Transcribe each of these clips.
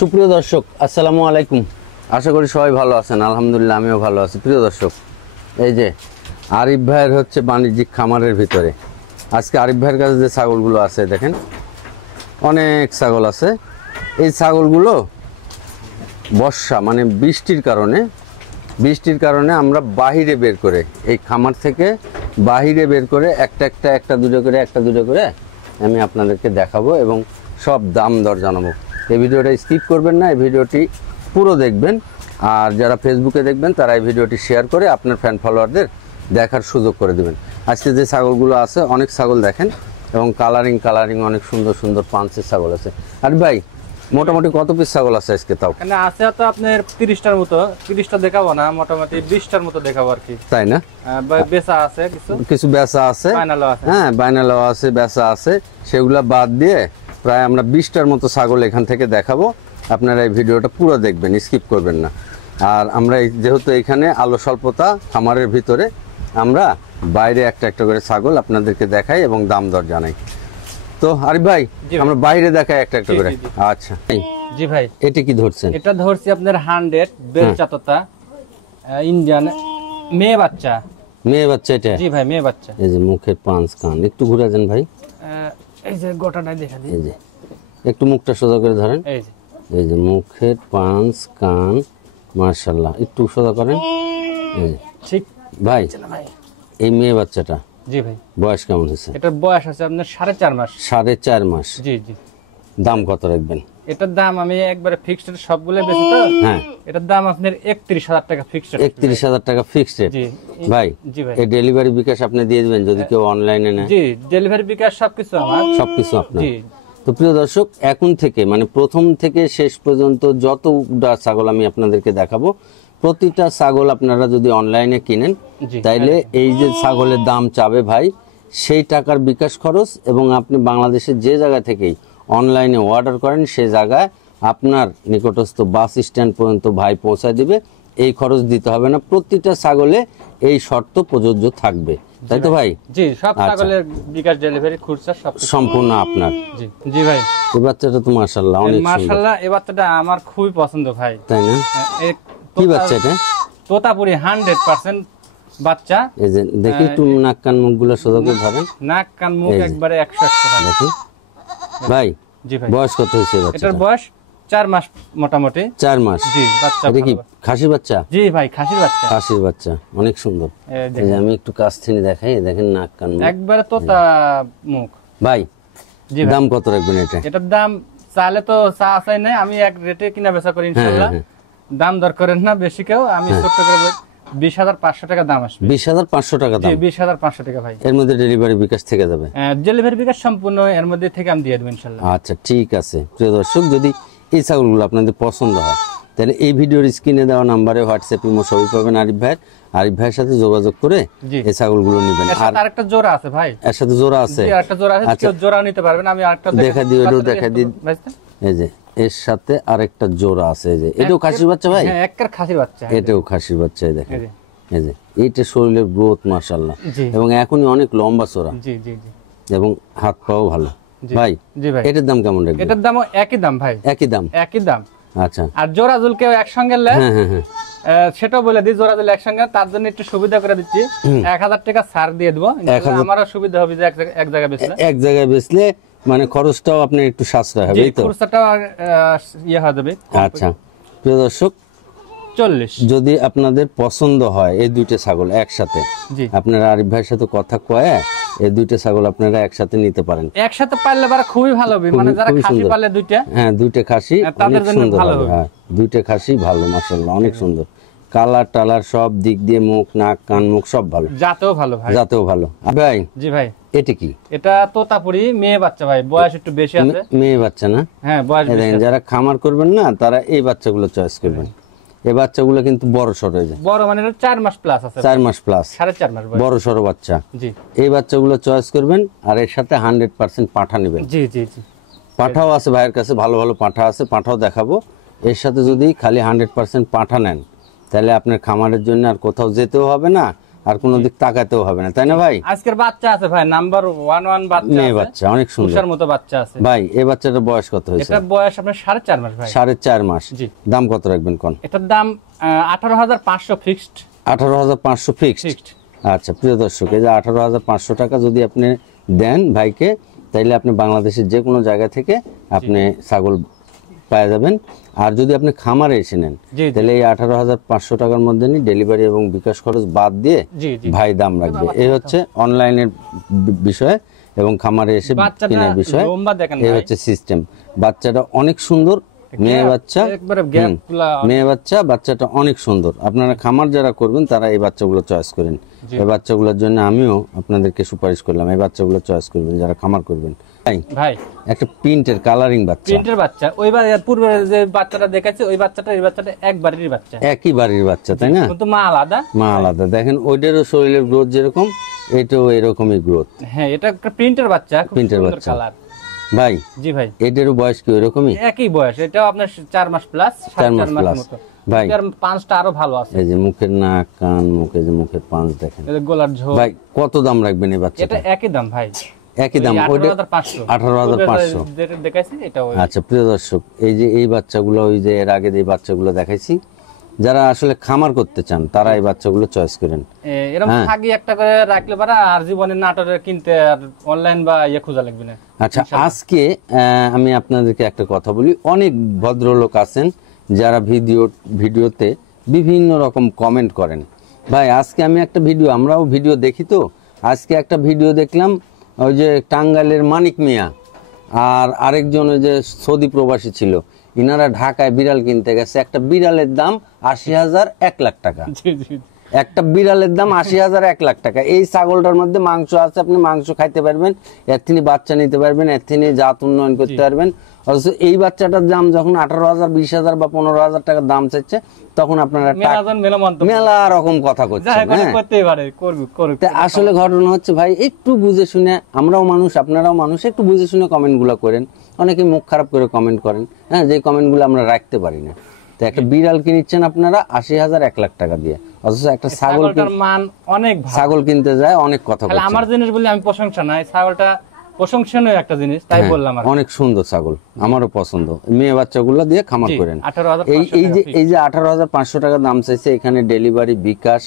সুপ্রিয় দর্শক আসসালামু আলাইকুম। আশা করি সবাই ভালো আছেন। আলহামদুলিল্লাহ আমিও ভালো আছি। প্রিয় দর্শক, এই যে আরিফ ভাইয়ের হচ্ছে বাণিজ্যিক খামারের ভিতরে আজকে আরিফ ভাইয়ের কাছে যে ছাগলগুলো আছে দেখেন, অনেক ছাগল আছে। এই ছাগলগুলো বর্ষা মানে বৃষ্টির কারণে আমরা বাহিরে বের করে, এই খামার থেকে বাহিরে বের করে একটা দুটো করে আমি আপনাদেরকে দেখাবো এবং সব দাম দর জানাবো। এই ভিডিওটা স্কিপ করবেন না, এই ভিডিওটি পুরো দেখবেন। আর যারা ফেসবুকে দেখবেন তারা এই ভিডিওটি শেয়ার করে আপনার ফ্যান ফলোয়ারদের দেখার সুযোগ করে দেবেন। আজকে যে ছাগলগুলো আছে, অনেক ছাগল দেখেন এবং কালারিং অনেক সুন্দর পাঁচের ছাগল আছে। আর ভাই মোটামুটি কত পিস ছাগল আছে আজকে? তাও এখানে আছে তো আপনার 30টার মতো। 30টা দেখাবো না, মোটামুটি 20টার মতো দেখাবো আর কি। তাই না? বেচা আছে কিছু বেচা আছে, ফাইনালও আছে। হ্যাঁ বাইনালও আছে, বেচা আছে। সেগুলা বাদ দিয়ে প্রায় আমরা 20টার মতো ছাগল এখান থেকে দেখাবো। আপনারা এই ভিডিওটা পুরো দেখবেন, স্কিপ করবেন না। আর আমরা যেহেতু এখানে আলো স্বল্পতা খামারের ভিতরে, আমরা বাইরে একটা করে ছাগল আপনাদেরকে দেখাই এবং দাম দর জানাই। তো আরিফ ভাই আমরা বাইরে দেখাই একটা করে। আচ্ছা জি ভাই, এটা কি ধরছেন? এটা ধরছি আপনার 100 বেলচাততা ইন্ডিয়ান মেয়ে বাচ্চা। এটা? জি ভাই, মেয়ে বাচ্চা। এই যে মুখের পাঁচ কান একটু ঘুরে যান ভাই। এই যে গোটাটাই দেখা দিই। এই যে একটু মুখটা সোজা করে ধরেন। এই যে মুখের পাঁচ কান, মাশাআল্লাহ। একটু সোজা করেন। ঠিক ভাই এই মেয়ে বাচ্চাটা জি ভাই বয়স কেমন হয়েছে? এটার বয়স আছে আপনার 4.5 মাস। 4.5 মাস। জি জি। দাম কত রাখবেন? এটার দাম আমি একবারে ফিক্সড সবগুলো বেশি তো। হ্যাঁ, এটার দাম আপনার 31,000 টাকা ফিক্সড। 31,000 টাকা ফিক্সড রেট। জি ভাই জি ভাই, এই ডেলিভারি বিকাশ আপনি দিয়ে দিবেন যদি কেউ অনলাইনে নেয়? জি ডেলিভারি বিকাশ সবকিছু আমার। সবকিছু আপনার? জি। তো প্রিয় দর্শক, এখন থেকে মানে প্রথম থেকে শেষ পর্যন্ত যতটা ছাগল আমি আপনাদেরকে দেখাবো, প্রতিটা ছাগল আপনারা যদি অনলাইনে কিনেন তাইলে এই যে ছাগলের দাম চাবে ভাই, সেই টাকার বিকাশ খরচ এবং আপনি বাংলাদেশের যে জায়গা থেকেই অনলাইনে অর্ডার করেন সেই জায়গায় আপনার নিকটস্থ বাস স্ট্যান্ড পর্যন্ত ভাই পৌঁছায় দিবে। এই খরচ দিতে হবে না। প্রতিটা ছাগলে এই শর্ত প্রযোজ্য থাকবে, তাই তো ভাই? জি, সব ছাগলের বিকাশ ডেলিভারি খরচা সব সম্পূর্ণ আপনার। জি জি ভাই। এই বাচ্চাটা তো মাশাআল্লাহ অনেক সুন্দর। মাশাআল্লাহ, এই বাচ্চাটা আমার খুবই পছন্দ ভাই। তাই না? কি বাচ্চা এটা? তোতাপুরি 100% বাচ্চা। এই যে দেখি একটু নাক কান মুখগুলো সোজা করে ধরেন। নাক কান মুখ একবারে 100 ভাই। দেখি ভাই। জি ভাই। বয়স কত হয়েছে বাচ্চাটার? এটার বয়স 4 মাস মোটামুটি। 4 মাস। জি, বাচ্চা। এটা কি খাসি বাচ্চা? জি ভাই, খাসির বাচ্চা। খাসির বাচ্চা অনেক সুন্দর। এই যে আমি একটু কাছ থেকে দেখাই, দেখেন নাক কান মুখ একবারে তোতা মুখ। ভাই জি, দাম কত রাখবেন এটা? এটার দাম চাইলে তো চাই নাই, আমি এক রেটে কিনা বেচা করি ইনশাআল্লাহ। দাম দর করেন না বেশি কেউ, আমি ছোট করে 20,500 টাকা দাম আসবে। 20,500 টাকা দাম? জি 20,500 টাকা ভাই। এর মধ্যে ডেলিভারি বিকাশ থেকে যাবে? ডেলিভারি বিকাশ সম্পূর্ণ এর মধ্যে থেকে আমি দিয়ে দেব ইনশাআল্লাহ। আচ্ছা ঠিক আছে। প্রিয় দর্শক, যদি এই ছাগলগুলো আপনাদের পছন্দ হয় তাহলে এই ভিডিওর স্ক্রিনে দেওয়া নাম্বারে হোয়াটসঅ্যাপ ইমো সবই পাবেন আরিফ ভাইয়ের সাথে যোগাযোগ করে এই ছাগলগুলো নেবেন। আর আরেকটা জোড়া আছে ভাই। এর সাথে জোড়া আছে? জি, আরেকটা জোড়া আছে। কেউ জোড়া নিতে পারবেন, আমি আরেকটা দেখা দিই। এটাও দেখা দিই। এই যে এর সাথে আরেকটা জোড়া আছে। এই যে এটাও খাসির বাচ্চা ভাই? হ্যাঁ, একটা খাসির বাচ্চা। এটাও খাসির বাচ্চা। দেখেন এই যে এইটা শরীরের গ্রোথ মাশাআল্লাহ, এবং এখনই অনেক লম্বা চড়া। জি জি জি। এবং হাত পাও ভালো। ভাই জি ভাই, এটার দাম কেমন রাখবেন? এটার দামও একই দাম ভাই। একই দাম? একই দাম। আচ্ছা। আর জোড়া জুল কেউ একসঙ্গে নেয়, সেটাও বলে দিই, জোড়া জুল একসঙ্গে তার জন্য একটু সুবিধা করে দিচ্ছি। 1,000 টাকা ছাড় দিয়ে দেবো। আমারও সুবিধা হবে যে এক জায়গায় বেচলে মানে খরচটাও আপনার একটু সাশ্রয় হবে। খরচটাও ইয়ে হয়ে যাবে। আচ্ছা প্রিয় দর্শক, 40 যদি আপনাদের পছন্দ হয় এই দুইটা ছাগল একসাথে, আপনারা আরিফ ভাইয়ের সাথে কথা কয়ে এই দুইটা ছাগল আপনারা একসাথে নিতে পারেন। একসাথে পারলে খুবই ভালো হবে, মানে যারা খাসি পালে দুইটা। হ্যাঁ, দুইটা খাসি তাদের জন্য ভালো হবে। হ্যাঁ, দুইটা খাসি ভালো মাশাআল্লাহ, অনেক সুন্দর। কালার টালার সব দিক দিয়ে, মুখ নাক কান মুখ সব ভালো, জাতেও ভালো ভাই, জাতেও ভালো। ভাই জি ভাই, এটা কি? এটা তোতাপুরি মেয়ে বাচ্চা ভাই, বয়স একটু বেশি আছে। মেয়ে বাচ্চা না? হ্যাঁ, বয়স বেশি। যারা খামার করবেন না তারা এই বাচ্চাগুলো চয়েস করবেন। এই বাচ্চাগুলো কিন্তু বড় সরো হয়ে যায়। বড় মানে 4 মাস প্লাস আছে। 4 মাস প্লাস, 4.5 মাস বড় সরো বাচ্চা। জি, এই বাচ্চাগুলো চয়েস করবেন। আর এর সাথে 100% পাঠা নেবেন। জি জি জি, পাঠাও আছে ভাইয়ের কাছে, ভালো ভালো পাঠা আছে, পাঠাও দেখাবো। এর সাথে যদি খালি 100% পাঠা নেন তাহলে আপনার খামারের জন্য আর কোথাও যেতেও হবে না, আর কোনো দিক তাকাতেও হবে না, তাই না ভাই? আজকের বাচ্চা আছে ভাই, নাম্বার 1 বাচ্চা, মেয়ে বাচ্চা, অনেক সুন্দর পুষার মতো বাচ্চা আছে ভাই। এই বাচ্চাটার বয়স কত হয়েছে? এটা বয়স আপনার 4.5 মাস ভাই। 4.5 মাস। জি। দাম কত রাখবেন কোন? এটার দাম 18,500 ফিক্সড। 18,500 ফিক্সড। আচ্ছা প্রিয় দর্শক, এই যে 18,500 টাকা যদি আপনি দেন ভাইকে, তাইলে আপনি বাংলাদেশের যে কোনো জায়গা থেকে আপনি ছাগল পাওয়া যাবেন। আর যদি আপনি খামারে এসে নেন, তাহলে এই 18,500 টাকার মধ্যে ডেলিভারি এবং বিকাশ খরচ বাদ দিয়ে ভাই দাম রাখবে। এই হচ্ছে অনলাইনের বিষয় এবং খামারে এসে কেনার বিষয়। এই হচ্ছে সিস্টেম। বাচ্চাটা অনেক সুন্দর, মেয়ে বাচ্চা, মেয়ে বাচ্চা, বাচ্চাটা অনেক সুন্দর। আপনারা খামার যারা করবেন তারা এই বাচ্চাগুলো চয়েস করেন। এই বাচ্চাগুলোর জন্য আমিও আপনাদেরকে সুপারিশ করলাম, এই বাচ্চাগুলো চয়েস করবেন যারা খামার করবেন। ভাই একটা প্রিন্টের কালারিং বাচ্চা, প্রিন্টের বাচ্চা, ওইবার পূর্বে যে বাচ্চাটা দেখাচ্ছে ওই বাচ্চাটা এই বাচ্চাটা এক বাড়ির বাচ্চা, একই বাড়ির বাচ্চা, তাই না? কিন্তু মা আলাদা, মা আলাদা। দেখেন ওইটারও শরীরের গ্রোথ যেরকম, এটাও এরকমই গ্রোথ। হ্যাঁ, এটা একটা প্রিন্টের বাচ্চা, প্রিন্টের বাচ্চা কালার ভাই। জি ভাই, এটারও বয়স কি ওইরকমই? একই বয়স, এটাও আপনার 4 মাস প্লাস, 4.5 মাস মতো ভাই। এর পাঁচটা আরো ভালো আছে, এই যে মুখের নাক কান মুখ, এই যে মুখের পাঁচ দেখেন, এই যে গলার ঝোল। ভাই কত দাম রাখবেন এই বাচ্চাটা? এটা একই দাম ভাই, একই দাম, 18,500 দেখাইছি এটা। আচ্ছা প্রিয় দর্শক, এই যে এই বাচ্চাগুলো, ওই যে এর আগে যে বাচ্চাগুলো দেখাইছি, যারা আসলে খামার করতে চান তারা এই বাচ্চাগুলো চয়েস করেন। এরকম থাকি একটা করে রাখলে পারা, আর জীবনে নাটোরে কিনতে আর অনলাইন বা ইয়ে খোঁজা লাগবে না। আচ্ছা আজকে আমি আপনাদেরকে একটা কথা বলি, অনেক ভদ্রলোক আছেন যারা ভিডিওতে বিভিন্ন রকম কমেন্ট করেন। ভাই আজকে আমি একটা ভিডিও, আমরাও ভিডিও দেখি, তো আজকে একটা ভিডিও দেখলাম, ওই যে টাঙ্গাইলের মানিক মিয়া আর আরেকজন ওই যে সৌদি প্রবাসী ছিল, ইনারা ঢাকায় বিড়াল কিনতে গেছে। একটা বিড়ালের দাম 80,000, 1 লাখ টাকা। একটা বিড়ালের দাম 80,000, 1 লাখ টাকা। এই ছাগলটার মধ্যে মাংস আছে, আপনি মাংস খাইতে পারবেন, এর থেকে বাচ্চা নিতে পারবেন, এর থেকে জাত উন্নয়ন করতে পারবেন। অথচ এই বাচ্চাটার দাম যখন 18,000, 20,000 বা 15,000 টাকার দাম চাইছে, তখন আপনারা মেলা রকম কথা করছেন। আসলে ঘটনা হচ্ছে ভাই, একটু বুঝে শুনে, আমরাও মানুষ আপনারাও মানুষ, একটু বুঝে শুনে কমেন্ট গুলা করেন। অনেকে মুখ খারাপ করে কমেন্ট করেন, হ্যাঁ, যে কমেন্ট গুলো আমরা রাখতে পারি না। তো একটা বিড়াল কিনছেন আপনারা 80,000, 1 লাখ টাকা দিয়ে, অথচ একটা ছাগলটার মান অনেক, ছাগল কিনতে যায় অনেক কথা বলছেন। আমার জিনিস বলি আমি প্রশংসা নাই, ছাগলটা প্রশংসনীয় একটা জিনিস, তাই বললাম। অনেক সুন্দর ছাগল, আমারও পছন্দ। মেয়ে বাচ্চাগুলো দিয়ে খামার করেন। এই যে 18,500 টাকা দাম চাইছে, এখানে ডেলিভারি বিকাশ,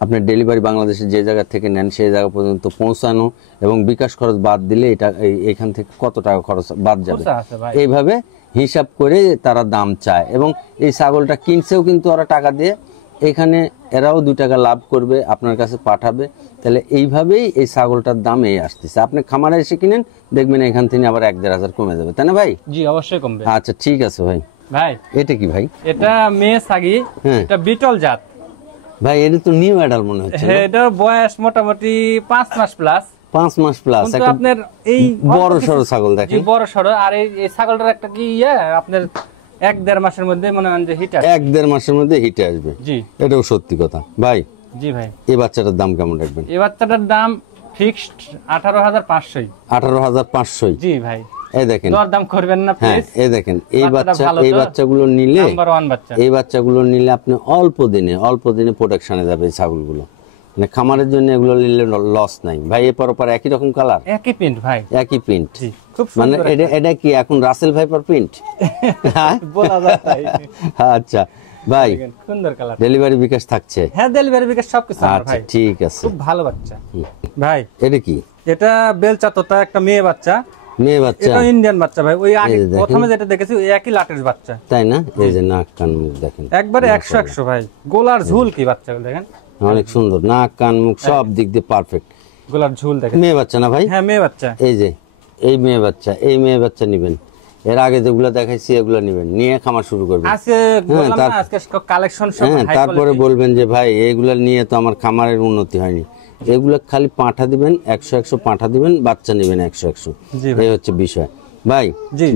আপনার ডেলিভারি বাংলাদেশের যে জায়গা থেকে নেন সেই জায়গা পর্যন্ত পৌঁছানো এবং বিকাশ খরচ বাদ দিলে এটা এখান থেকে কত টাকা খরচ বাদ যাবে, এইভাবে হিসাব করে তারা দাম চায়। এবং এই ছাগলটা কিনছেও কিন্তু ওরা টাকা দিয়ে, এখানে এরাও 2 টাকা লাভ করবে, আপনার কাছে পাঠাবে। তাহলে এইভাবেই এই ছাগলটার দাম এই আসতেছে। আপনি খামারে এসে কিনেন, দেখবেন এখান থেকে আবার 1-1.5 হাজার কমে যাবে, তাই না ভাই? জি অবশ্যই কমবে। আচ্ছা ঠিক আছে ভাই। ভাই এটা কি ভাই? এটা মেয়ে ছাগি, এটা বিটল জাত ভাই। এটা তো নিউ অ্যাডাল মনে হচ্ছে। হ্যাঁ, এটার বয়স মোটামুটি 5 মাস প্লাস। 5 মাস প্লাস। আপনার এই বড় সরো ছাগল দেখেন, বড় সরো। আর এই ছাগলটার একটা কি আপনার 1-1.5 মাসের মধ্যে মনে হয় যে হিট আসবে, 1-1.5 মাসের মধ্যে হিটে আসবে। জি, এটাও সত্যি কথা ভাই। জি ভাই। এই বাচ্চাটার দাম কেমন রাখবেন? এই বাচ্চাটার দাম ফিক্সড 18,500। 18,500? জি ভাই। এই দেখেন, দরদাম করবেন না প্লিজ। হ্যাঁ, এই দেখেন, এই বাচ্চাগুলো নিলে, নাম্বার 1 বাচ্চা, এই বাচ্চাগুলো নিলে আপনি অল্প দিনে প্রোডাকশনে যাবে এই ছাগলগুলো। মানে খামারের জন্য এগুলো নিলে লস নাই ভাই। এরপর একই রকম কালার, একই প্রিন্ট ভাই, একই প্রিন্ট। মানে এটা কি এখন রাসেল ভাইপার প্রিন্ট বলা যায়? আচ্ছা ভাই, সুন্দর কালার। ডেলিভারি বিকাশ থাকছে? হ্যাঁ, ডেলিভারি বিকাশ সবকিছু আমার ভাই। ঠিক আছে, খুব ভালো বাচ্চা ভাই। এটা কি? এটা বেলচা তোতা, একটা মেয়ে বাচ্চা। মেয়ে বাচ্চা, এটা ইন্ডিয়ান বাচ্চা ভাই। ওই আগে প্রথমে যেটা দেখেছি ওই একই লাটের বাচ্চা, তাই না? এই যে নাক কান মুখ দেখেন, একবারে 100 ভাই। গোলার ঝুল কি বাচ্চাগুলো দেখেন, অনেক সুন্দর। নাক কান মুখ সব দিক দিয়ে পারফেক্ট। গোলার ঝুল দেখেন। মেয়ে বাচ্চা না ভাই? হ্যাঁ, মেয়ে বাচ্চা। এই যে এই মেয়ে বাচ্চা, এই মেয়ে বাচ্চা নিবেন। এর আগে যেগুলো দেখাইছি এগুলো নিবেন, নিয়ে খামার শুরু করবেন। আজকে বললাম না, আজকে কালেকশন সব হাই। তারপরে বলবেন যে ভাই এগুলো নিয়ে তো আমার খামারের উন্নতি হয়নি। এগুলো খালি পাঠা দিবেন, 100 পাঠা দিবেন, বাচ্চা নেবেন 100। এই হচ্ছে বিষয় ভাই।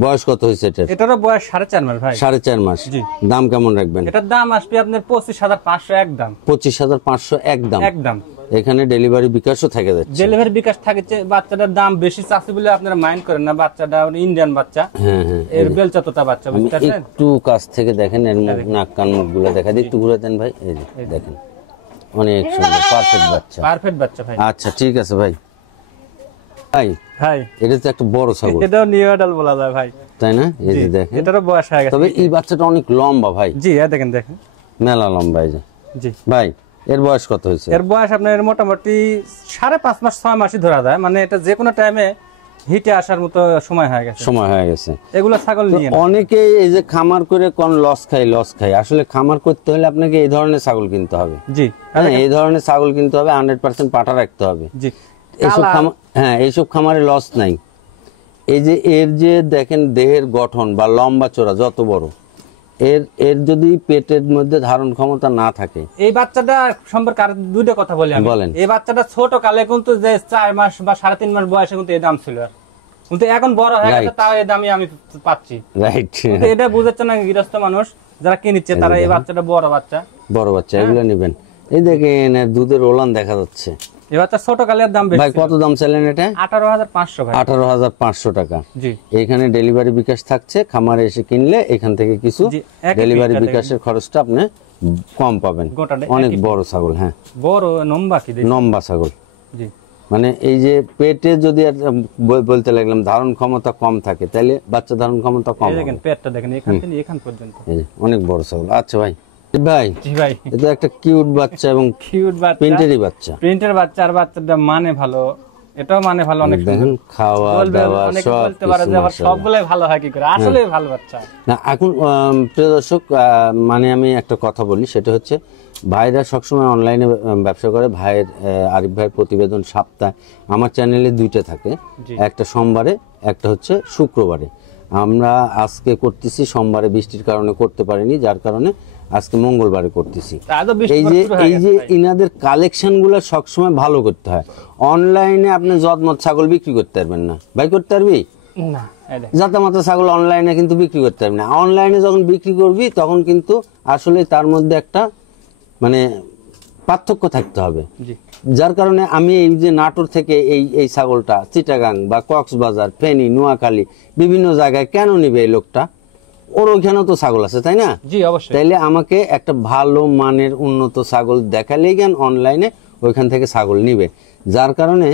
বয়স কত হয়েছে এটার? এটারও বয়স 4.5 মাস ভাই। 4.5 মাস। দাম কেমন রাখবেন? এটার দাম আসবে আপনার 25,500 একদম। 25,500 একদম। একদম। এখানে ডেলিভারি বিকাশও থাকে যাচ্ছে। ডেলিভারি বিকাশ থাকে। বাচ্চাটার দাম বেশি চাচ্ছি বলে আপনারা মাইন্ড করেন না। বাচ্চাটা ইন্ডিয়ান বাচ্চা। হ্যাঁ হ্যাঁ, এর বেলচা তোতা বাচ্চা, বুঝতে পারছেন? একটু কাছ থেকে দেখেন, এর নাক কান মুখগুলো দেখা দিই, একটু ঘুরে দেন ভাই। এই যে দেখেন, অনেক সুন্দর পারফেক্ট বাচ্চা, পারফেক্ট বাচ্চা ভাই। আচ্ছা ঠিক আছে ভাই। ভাই ভাই এটা তো একটা বড় ছাগল, এটাও নিউ অ্যাডাল্ট বলা যায় ভাই, তাই না? এই যে দেখেন, এটারও বয়স হয়ে গেছে। তবে এই বাচ্চাটা অনেক লম্বা ভাই। জি দেখেন দেখেন, মেলা লম্বা। এই যে জি ভাই এর বয়স কত হয়েছে? এর বয়স আপনার মোটামুটি 5.5 মাস 6 মাসই ধরা যায়, মানে এটা যে কোনো টাইমে হিটে আসার মতো সময় হয়ে গেছে, সময় হয়ে গেছে। এগুলো ছাগল নিয়ে অনেকে এই যে খামার করে কোন লস খায়, আসলে খামার করতে হলে আপনাকে এই ধরনের ছাগল কিনতে হবে। জি এই ধরনের ছাগল কিনতে হবে, 100% পাঠা রাখতে হবে। জি এইসব খামার, হ্যাঁ এইসব খামারে লস নাই। এই যে এর যে দেখেন দেহের গঠন বা লম্বা চওড়া যত বড়, এর যদি পেটের মধ্যে ধারণ ক্ষমতা না থাকে। এই বাচ্চাটা সম্পর্কে আর দুইটা কথা বলি আমি। বলেন। এই বাচ্চাটা ছোট কালে কিন্তু যে 4 মাস বা 3.5 মাস বয়সে কিন্তু এই দাম ছিল, কিন্তু এখন বড় হয়ে গেছে, তাও এই দামই আমি পাচ্ছি। রাইট, এটা বুঝাচ্ছে না গৃহস্থ মানুষ যারা কিনছে তারা এই বাচ্চাটা বড় বাচ্চা এগুলো নেবেন। এই দেখেন এর দুধের ওলান দেখা যাচ্ছে। এই বাচ্চা ছোট কালের দাম বেশি। ভাই কত দাম চাইলেন এটা? 18,500 ভাই। 18,500 টাকা। জি এখানে ডেলিভারি বিকাশ থাকছে, খামারে এসে কিনলে এখান থেকে কিছু ডেলিভারি বিকাশের খরচটা আপনি কম পাবেন। অনেক বড় ছাগল, হ্যাঁ বড় লম্বা, কি লম্বা ছাগল। জি মানে এই যে পেটে যদি বলতে লাগলাম ধারণ ক্ষমতা কম থাকে, তাহলে বাচ্চা ধারণ ক্ষমতা কম হবে। দেখেন পেটটা দেখেন, এখান থেকে এখান পর্যন্ত অনেক বড় ছাগল। আচ্ছা ভাই, ভাই জি ভাই এটা একটা কিউট বাচ্চা এবং কিউট বাচ্চা, প্রিন্টেরই বাচ্চা। প্রিন্টের বাচ্চা, আর বাচ্চাটা মানে ভালো, এটাও মানে ভালো, অনেক দেখেন খাওয়া দাওয়া সব বলতে পারে যে আবার সবগুলাই ভালো হয় কি করে, আসলে ভালো বাচ্চা না। এখন প্রিয় দর্শক, মানে আমি একটা কথা বলি, সেটা হচ্ছে ভাইরা সবসময় অনলাইনে ব্যবসা করে। ভাইয়ের আরিফ ভাইয়ের প্রতিবেদন সপ্তাহে আমার চ্যানেলে 2টা থাকে, একটা সোমবারে, একটা হচ্ছে শুক্রবারে। আমরা আজকে করতেছি সোমবারে, বৃষ্টির কারণে করতে পারিনি, যার কারণে আজকে মঙ্গলবারে করতেছি। এই যে ইনাদের কালেকশন গুলো সবসময় ভালো করতে হয়। অনলাইনে আপনি জদমত ছাগল বিক্রি করতে পারবেন না ভাই, করতে পারবি না? জাতামাতা ছাগল অনলাইনে কিন্তু বিক্রি করতে পারবি না। অনলাইনে যখন বিক্রি করবি তখন কিন্তু আসলে তার মধ্যে একটা মানে পার্থক্য থাকতে হবে। যার কারণে আমি এই যে নাটোর থেকে এই ছাগলটা চিটাগাং বা কক্সবাজার, ফেনী, নোয়াখালী বিভিন্ন জায়গায় কেন নিবে এই লোকটা? ওর ওইখানেও তো ছাগল আছে, তাই না? জি অবশ্যই। তাইলে আমাকে একটা ভালো মানের উন্নত ছাগল দেখালেই জ্ঞান অনলাইনে ওইখান থেকে ছাগল নিবে। যার কারণে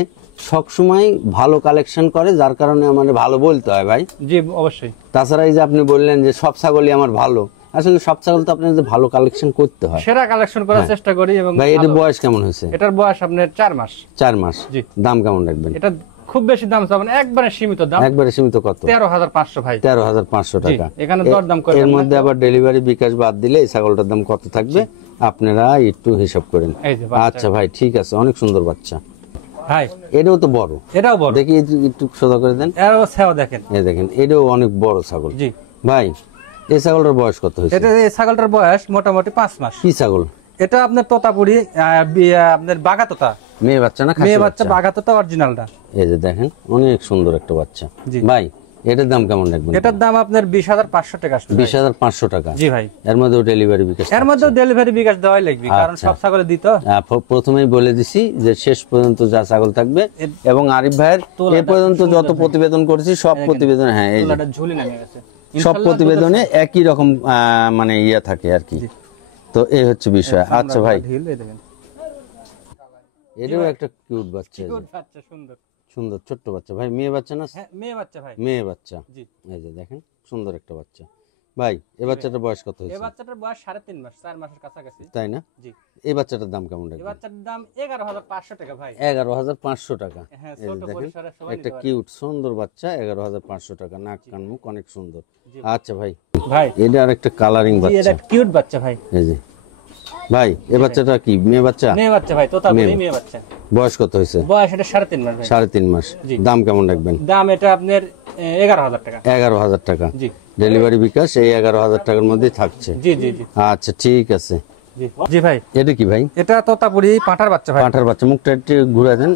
সবসময় ভালো কালেকশন করে, যার কারণে আমার ভালো বলতে হয় ভাই। জি অবশ্যই। তাছাড়া এই যে আপনি বললেন যে সব ছাগলই আমার ভালো, আসলে সব ছাগল তো আপনার ভালো কালেকশন করতে হয়, সেরা কালেকশন করার চেষ্টা করি। এবং ভাই এটার বয়স কেমন হয়েছে? এটার বয়স আপনার 4 মাস। 4 মাস। জি। দাম কেমন রাখবেন? এটা খুব বেশি দাম চাবেন, একবারে সীমিত দাম। একবারে সীমিত কত? 13,500 ভাই। 13,500 টাকা। এখানে দর দাম করে, এর মধ্যে আবার ডেলিভারি বিকাশ বাদ দিলে এই ছাগলটার দাম কত থাকবে আপনারা একটু হিসাব করেন। আচ্ছা ভাই ঠিক আছে, অনেক সুন্দর বাচ্চা ভাই। এটাও তো বড়, এটাও বড়, দেখি একটু সোজা করে দেন। এরও ছাও দেখেন, এই দেখেন এটাও অনেক বড় ছাগল। জি ভাই এই ছাগলটার বয়স কত হয়েছে? এই ছাগলটার বয়স মোটামুটি 5 মাস। কি ছাগল এটা? আপনার তোতাপুরি, আপনার বাঘা তোতা, মেয়ে বাচ্চা না? মেয়ে বাচ্চা, বাঘা তোতা অরিজিনালটা। এই যে দেখেন অনেক সুন্দর একটা বাচ্চা। ভাই এটার দাম কেমন রাখবেন? এটার দাম আপনার 20,500 টাকা। 20,500 টাকা। জি ভাই। এর মধ্যেও ডেলিভারি বিকাশ? এর মধ্যেও ডেলিভারি বিকাশ দেওয়াই লাগবে, কারণ সব ছাগলে দিত। প্রথমেই বলে দিছি যে শেষ পর্যন্ত যা ছাগল থাকবে, এবং আরিফ ভাইয়ের এ পর্যন্ত যত প্রতিবেদন করেছি সব প্রতিবেদন, হ্যাঁ এই ঝুলি নামে গেছে, সব প্রতিবেদনে একই রকম মানে ইয়া থাকে আর কি। তো এই হচ্ছে বিষয়। আচ্ছা ভাই, এটাও একটা কিউট বাচ্চা, সুন্দর সুন্দর ছোট্ট বাচ্চা। ভাই মেয়ে বাচ্চা না? মেয়ে বাচ্চা ভাই, মেয়ে বাচ্চা। এই যে দেখেন সুন্দর একটা বাচ্চা। ভাই এই বাচ্চাটার বয়স কত হয়েছে? এই বাচ্চাটার বয়স 3.5 মাস, 4 মাসের কাছাকাছি, তাই না? জি। এই বাচ্চাটার দাম কেমন রাখবেন? এই বাচ্চাটার দাম 11,500 টাকা ভাই। 11,500 টাকা। হ্যাঁ, ছোট পরিসরে সবাই একটা কিউট সুন্দর বাচ্চা, 11,500 টাকা। নাক কান মুখ অনেক সুন্দর। আচ্ছা ভাই, এটা আরেকটা কালারিং বাচ্চা, এটা কিউট বাচ্চা ভাই। এই যে ভাই এই বাচ্চাটা কি মেয়ে বাচ্চা? মেয়ে বাচ্চা ভাই, তোতাপুরি মেয়ে বাচ্চা। বয়স কত হয়েছে? বয়স এটা 3.5 মাস ভাই। 3.5 মাস। দাম কেমন রাখবেন? দাম এটা আপনার 11,000 টাকা। 11,000 টাকা। জি। ডেলিভারি বিকাশ এই 11,000 টাকার মধ্যেই থাকছে। জি জি জি। আচ্ছা ঠিক আছে। জি ভাই। এটা কি ভাই? এটা তোতাপুরি পাঁঠার বাচ্চা ভাই। পাঁঠার বাচ্চা। মুখটা একটু ঘুরে দেন।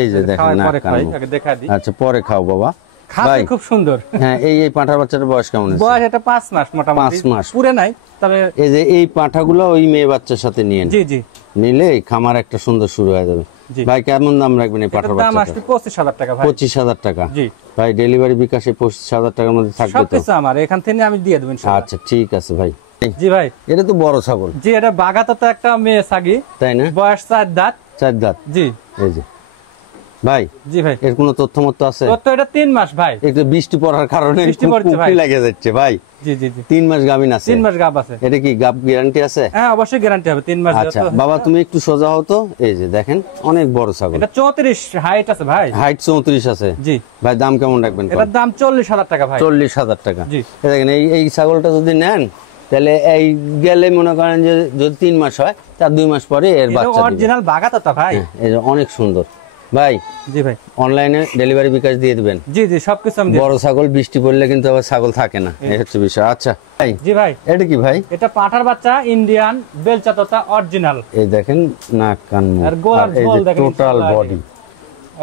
এই যে দেখেন না কান। আগে দেখা দিই। আচ্ছা পরে খাও বাবা। খাবে খুব সুন্দর। হ্যাঁ এই পাঁঠার বাচ্চাটার বয়স কেমন আছে? বয়স এটা 5 মাস মোটামুটি। 5 মাস পুরো নাই, তবে এই যে এই পাঁঠাগুলো ওই মেয়ে বাচ্চার সাথে নিয়েন। জি জি। নিলে খামার একটা সুন্দর শুরু হয়ে যাবে। ভাই কেমন দাম রাখবেন এই পাঁঠার বাচ্চাটার? দাম আসবে 25,000 টাকা ভাই। 25,000 টাকা। জি ভাই ডেলিভারি বিকাশে 25,000 টাকার মধ্যে থাকবে তো? সবকিছু আমার এখান থেকে আমি দিয়ে দেব ইনশাআল্লাহ। আচ্ছা ঠিক আছে ভাই। জি ভাই, এটা তো বড় ছাগল। জি, এটা বাগাতোতা একটা মেয়ে ছাগি, তাই না? বয়স 4 দাঁত। 4 দাঁত। জি এই যে ভাই, জি ভাই, এর কোনো তথ্য মত আছে? তো এটা 3 মাস ভাই, একটু বৃষ্টি পড়ার কারণে বৃষ্টি পড়ছে ভাই, কুপি লাগে যাচ্ছে ভাই। জি জি জি, 3 মাস গাবিন আছে। 3 মাস গাব আছে। এটা কি গাব গ্যারান্টি আছে? হ্যাঁ, অবশ্যই গ্যারান্টি হবে 3 মাস। আচ্ছা বাবা, তুমি একটু সোজা হও তো। এই যে দেখেন, অনেক বড় ছাগল। এটা 34 হাইট আছে ভাই। হাইট 34 আছে। জি ভাই, দাম কেমন রাখবেন? এটার দাম 40,000 টাকা ভাই। 40,000 টাকা। জি, দেখেন এই ছাগলটা যদি নেন, তাহলে এই গেলে মনে করেন যে যদি 3 মাস হয়, তার 2 মাস পরে এর বাচ্চা দিবে। অরিজিনাল বাগাতোতা ভাই। এই যে অনেক সুন্দর ভাই। জি ভাই, অনলাইনে ডেলিভারি বিকাশ দিয়ে দিবেন? জি জি, সবকিছু আমি বড় ছাগল বৃষ্টি পড়লে কিন্তু আবার ছাগল থাকে না, এই হচ্ছে বিষয়। আচ্ছা ভাই, জি ভাই, এটা কি ভাই? এটা পাঠার বাচ্চা, ইন্ডিয়ান বেলচাতোতা অরিজিনাল। এই দেখেন নাক কান মুখ, আর গোলার এই ঝোল যে দেখেন, টোটাল বডি।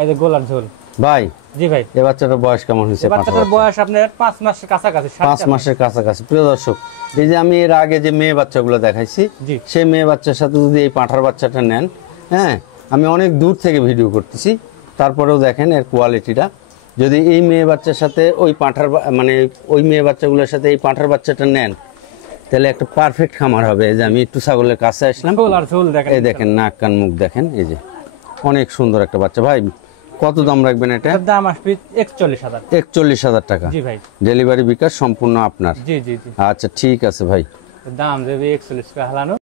এই যে গোলার ঝোল ভাই জি ভাই, এই বাচ্চাটার বয়স কেমন হয়েছে? বাচ্চাটার বয়স আপনার 5 মাসের কাছাকাছি, 5 মাসের কাছাকাছি। প্রিয় দর্শক, এই যে আমি এর আগে যে মেয়ে বাচ্চাগুলো দেখাইছি, জি, সেই মেয়ে বাচ্চার সাথে যদি এই পাঁঠার বাচ্চাটা নেন, হ্যাঁ, আমি অনেক দূর থেকে ভিডিও করতেছি, তারপরেও দেখেন এর কোয়ালিটিটা। যদি এই মেয়ে বাচ্চার সাথে ওই পাঁঠার মানে ওই মেয়ে বাচ্চাগুলোর সাথে এই পাঁঠার বাচ্চাটা নেন, তাহলে একটা পারফেক্ট খামার হবে। এই যে আমি একটু ছাগলের কাছে আসলাম, গোলার ঝোল দেখেন, এই দেখেন নাক কান মুখ দেখেন। এই যে অনেক সুন্দর একটা বাচ্চা। ভাই, কত দাম রাখবেন এটা? এটার দাম আসবে 41,000। 41,000 টাকা। জি ভাই, ডেলিভারি বিকাশ সম্পূর্ণ আপনার। জি জি জি, আচ্ছা ঠিক আছে ভাই। দাম দেবে 41 টাকা হালানো।